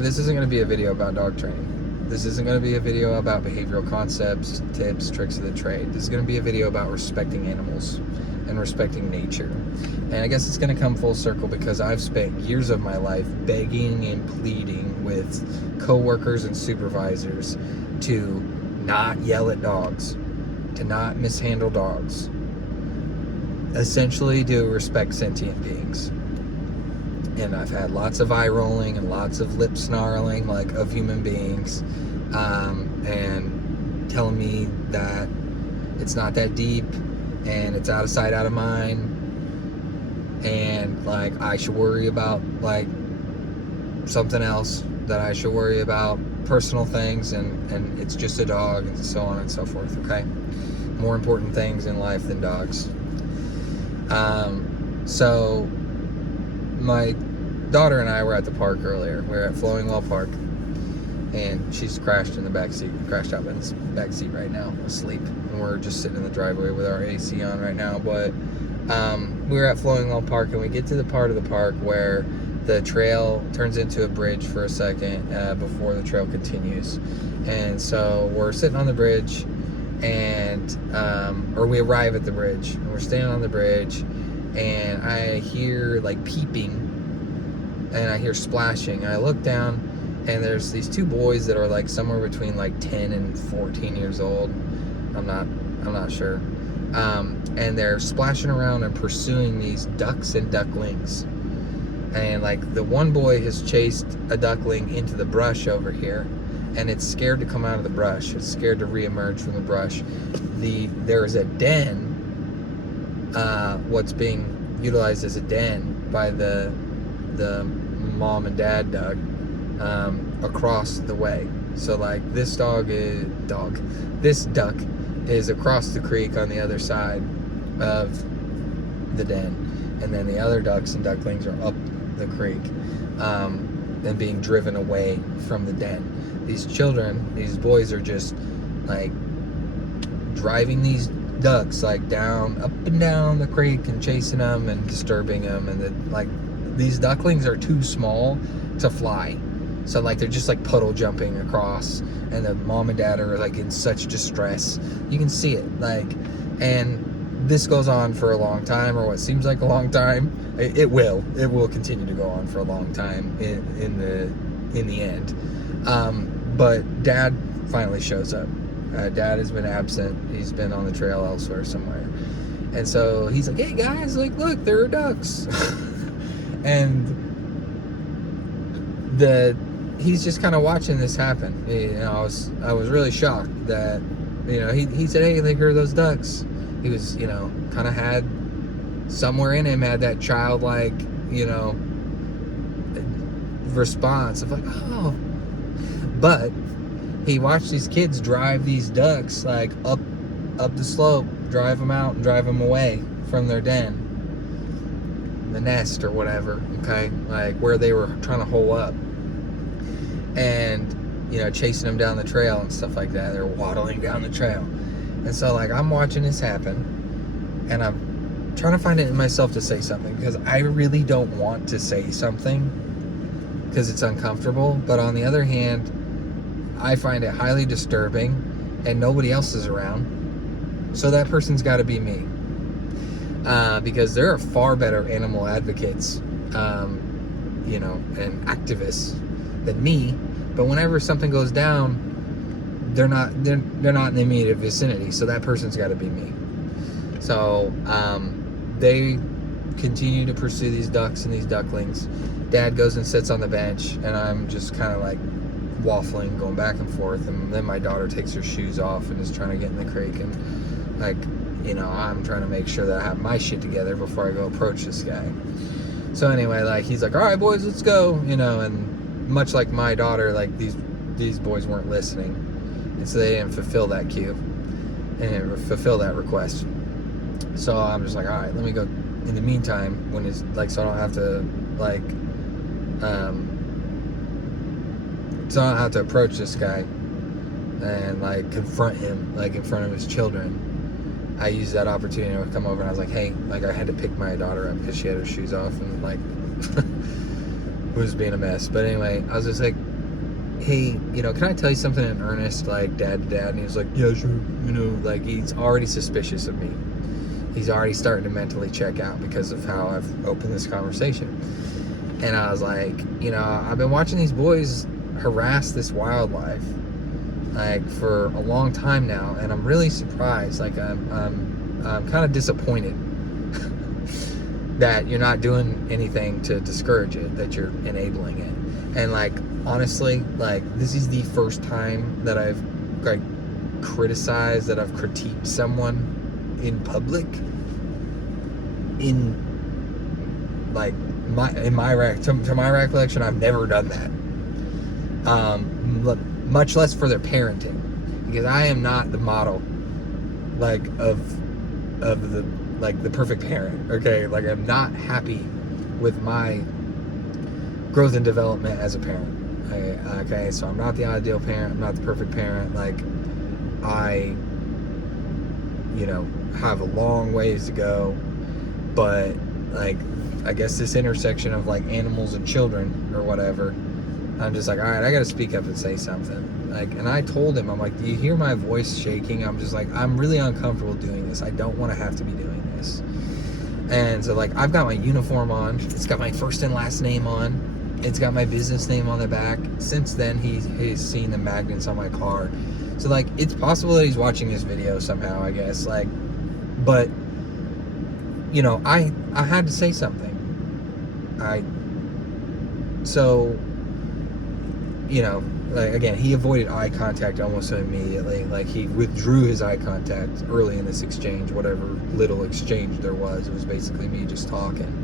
This isn't going to be a video about dog training. This isn't going to be a video about behavioral concepts, tips, tricks of the trade. This is going to be a video about respecting animals and respecting nature. And I guess it's going to come full circle because I've spent years of my life begging and pleading with coworkers and supervisors to not yell at dogs, to not mishandle dogs, essentially to respect sentient beings. And I've had lots of eye rolling and lots of lip snarling, like, of human beings, and telling me that it's not that deep and it's out of sight, out of mind, and like I should worry about like something else, that I should worry about personal things, and it's just a dog, and so on and so forth. Okay, more important things in life than dogs. So my daughter and I were at the park earlier. We were at Flowing Well Park, and she's crashed in the back seat, crashed out in the back seat right now, asleep. And we're just sitting in the driveway with our AC on right now. But we were at Flowing Well Park, and we get to the part of the park where the trail turns into a bridge for a second before the trail continues. And so we're sitting on the bridge, and or we arrive at the bridge, and we're standing on the bridge, and I hear like peeping, and I hear splashing. And I look down, and there's these two boys that are like somewhere between like 10 and 14 years old. I'm not sure. And they're splashing around and pursuing these ducks and ducklings. And like the one boy has chased a duckling into the brush over here, and it's scared to come out of the brush. It's scared to reemerge from the brush. There is a den, what's being utilized as a den by the mom and dad duck, across the way. So like this duck is across the creek on the other side of the den, and then the other ducks and ducklings are up the creek, and being driven away from the den. These boys are just like driving these ducks like up and down the creek and chasing them and disturbing them, and like these ducklings are too small to fly, so like they're just like puddle jumping across, and the mom and dad are like in such distress. You can see it, like, and this goes on for a long time, or what seems like a long time. It will continue to go on for a long time in the end. But dad finally shows up. Dad has been absent. He's been on the trail elsewhere somewhere. And so he's like, hey guys, like, look, there are ducks. And he's just kind of watching this happen. I was really shocked that, he said, hey, like, here are those ducks. He was, kind of had somewhere in him had that childlike, response of like, oh. But he watched these kids drive these ducks like up the slope, drive them out and drive them away from their den, the nest or whatever, okay, like where they were trying to hole up, and chasing them down the trail and stuff like that. They're waddling down the trail. And so like I'm watching this happen, and I'm trying to find it in myself to say something, because I really don't want to say something because it's uncomfortable. But on the other hand, I find it highly disturbing, and nobody else is around, so that person's got to be me, because there are far better animal advocates, and activists than me. But whenever something goes down, they're not in the immediate vicinity, so that person's got to be me. So they continue to pursue these ducks and these ducklings. Dad goes and sits on the bench, and I'm just kind of like waffling, going back and forth. And then my daughter takes her shoes off and is trying to get in the creek, and like, I'm trying to make sure that I have my shit together before I go approach this guy. So anyway, like, he's like, all right boys, let's go, and much like my daughter, like these boys weren't listening, and so they didn't fulfill that cue and fulfill that request. So I'm just like, all right, let me go. In the meantime, when it's like, so I don't have to like, so I don't have to approach this guy and like confront him like in front of his children, I used that opportunity to come over, and I was like, hey, like, I had to pick my daughter up because she had her shoes off and like was being a mess. But anyway, I was just like, hey, can I tell you something in earnest, like dad to dad? And he was like, yeah, sure. Like he's already suspicious of me. He's already starting to mentally check out because of how I've opened this conversation. And I was like, I've been watching these boys harass this wildlife like for a long time now, and I'm really surprised. Like I'm kind of disappointed that you're not doing anything to discourage it, that you're enabling it. And like honestly, like this is the first time that I've like criticized, that I've critiqued someone in public in like to my recollection. I've never done that, much less for their parenting, because I am not the model like of the perfect parent. Okay, like I'm not happy with my growth and development as a parent. Okay, so I'm not the ideal parent, I'm not the perfect parent. Like I have a long ways to go, but like I guess this intersection of like animals and children or whatever, I'm just like, all right, I gotta speak up and say something. Like, and I told him, I'm like, do you hear my voice shaking? I'm just like, I'm really uncomfortable doing this. I don't want to have to be doing this. And so like, I've got my uniform on, it's got my first and last name on, it's got my business name on the back. Since then he's seen the magnets on my car, so like it's possible that he's watching this video somehow, I guess. Like, but I had to say something. Like again, he avoided eye contact almost immediately. Like he withdrew his eye contact early in this exchange, whatever little exchange there was. It was basically me just talking.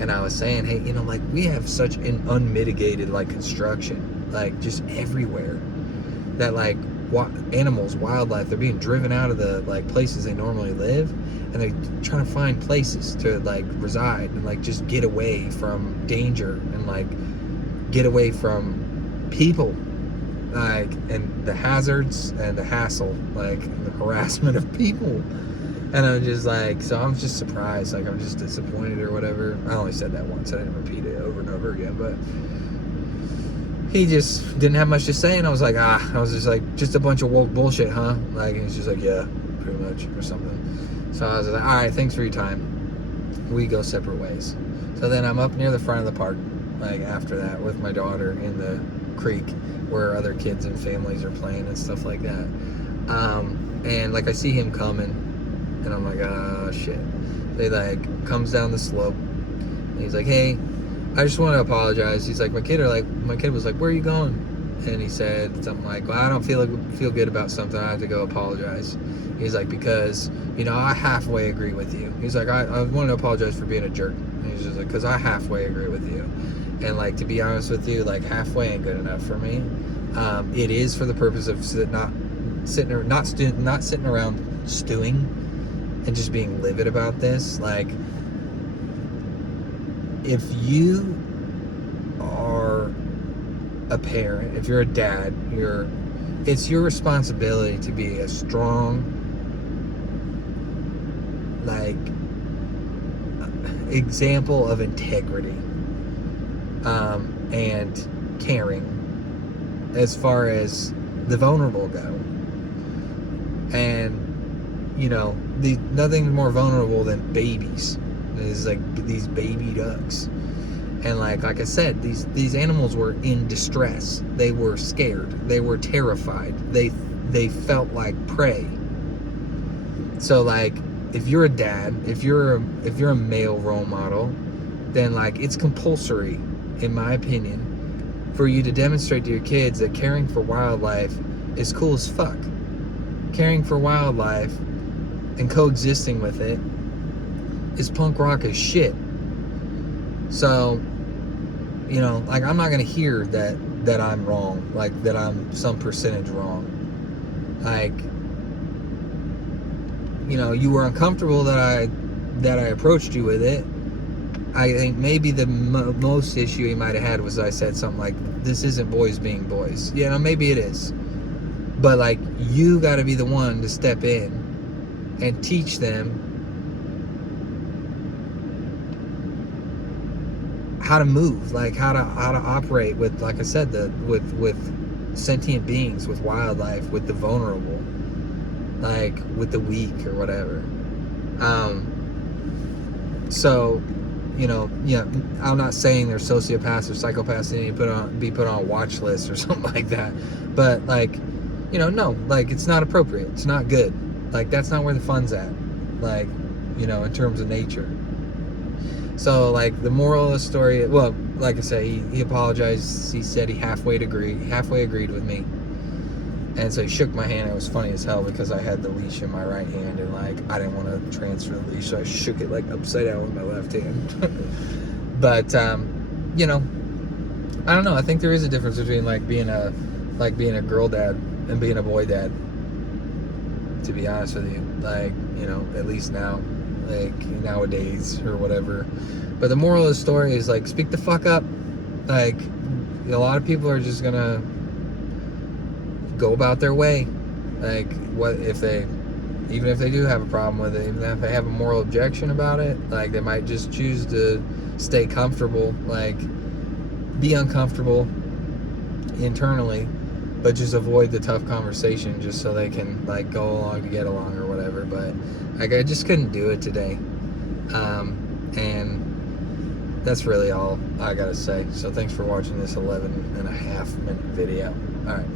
And I was saying, hey, like we have such an unmitigated like construction, like just everywhere, that like animals, wildlife, they're being driven out of the like places they normally live, and they're trying to find places to like reside and like just get away from danger and like get away from people, like, and the hazards and the hassle, like the harassment of people. And I'm just like, so I'm just surprised, like I'm just disappointed or whatever. I only said that once, I didn't repeat it over and over again, but he just didn't have much to say. And I was like, I was just like, just a bunch of woke bullshit, huh? Like, and he's just like, yeah, pretty much, or something. So I was like, all right, thanks for your time. We go separate ways. So then I'm up near the front of the park, like after that, with my daughter in the creek where other kids and families are playing and stuff like that. And like I see him coming, and I'm like, oh shit. They like comes down the slope, and he's like, hey, I just want to apologize. He's like, my kid was like, where are you going? And he said something like, well, I don't feel good about something, I have to go apologize. He's like, because I halfway agree with you. He's like, I want to apologize for being a jerk. And he's just like, because I halfway agree with you. And like, to be honest with you, like halfway ain't good enough for me. It is for the purpose of not sitting around stewing and just being livid about this. Like, if you are a parent, if you're a dad, it's your responsibility to be a strong, like, example of integrity, and caring as far as the vulnerable go. And nothing's more vulnerable than babies. It's like these baby ducks. And like I said, these animals were in distress. They were scared. They were terrified. They felt like prey. So like, if you're a dad, if you're a male role model, then like it's compulsory, in my opinion, for you to demonstrate to your kids that caring for wildlife is cool as fuck. Caring for wildlife and coexisting with it is punk rock as shit. So, like I'm not gonna hear that I'm wrong, like that I'm some percentage wrong. Like, you were uncomfortable that I approached you with it. I think maybe the most issue he might have had was I said something like, this isn't boys being boys. Yeah, maybe it is. But like, you gotta be the one to step in and teach them how to move, like how to operate with, like I said, with sentient beings, with wildlife, with the vulnerable, like with the weak or whatever. So, you know, yeah, I'm not saying they're sociopaths or psychopaths that need to be put on a watch list or something like that, but like, you know, no, like it's not appropriate. It's not good. Like that's not where the fun's at. Like, you know, in terms of nature. So like the moral of the story, well, like I say, he apologized. He said he halfway agreed with me. And so he shook my hand. It was funny as hell because I had the leash in my right hand and like I didn't want to transfer the leash, so I shook it like upside down with my left hand. But you know, I don't know. I think there is a difference between like being a girl dad and being a boy dad. To be honest with you, like, you know, at least now, like nowadays or whatever. But the moral of the story is like, speak the fuck up. Like, a lot of people are just gonna go about their way. Like, what if they, even if they do have a problem with it, even if they have a moral objection about it, like they might just choose to stay comfortable, like be uncomfortable internally, but just avoid the tough conversation just so they can like go along to get along or whatever. But like I just couldn't do it today, and that's really all I gotta say. So thanks for watching this 11.5 minute video. All right.